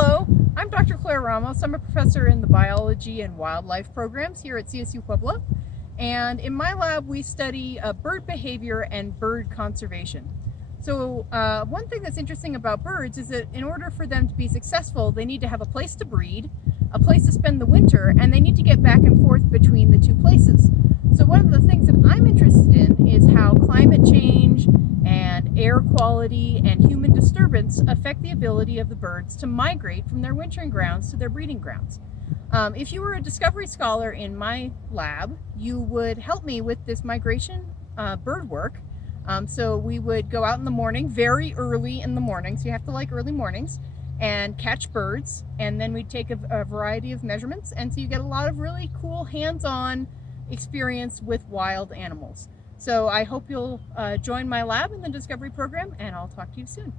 Hello, I'm Dr. Claire Ramos. I'm a professor in the biology and wildlife programs here at CSU Pueblo. And in my lab, we study bird behavior and bird conservation. So one thing that's interesting about birds is that in order for them to be successful, they need to have a place to breed, a place to spend the winter, and they need to get back and forth between the two places. So one of the things that I'm interested in is how climate change and air quality and human disturbance affect the ability of the birds to migrate from their wintering grounds to their breeding grounds. If you were a discovery scholar in my lab, you would help me with this migration bird work. So we would go out in the morning, very early in the morning, so you have to like early mornings, and catch birds, and then we'd take a variety of measurements, and so you get a lot of really cool hands-on experience with wild animals. So I hope you'll join my lab in the discovery program, and I'll talk to you soon.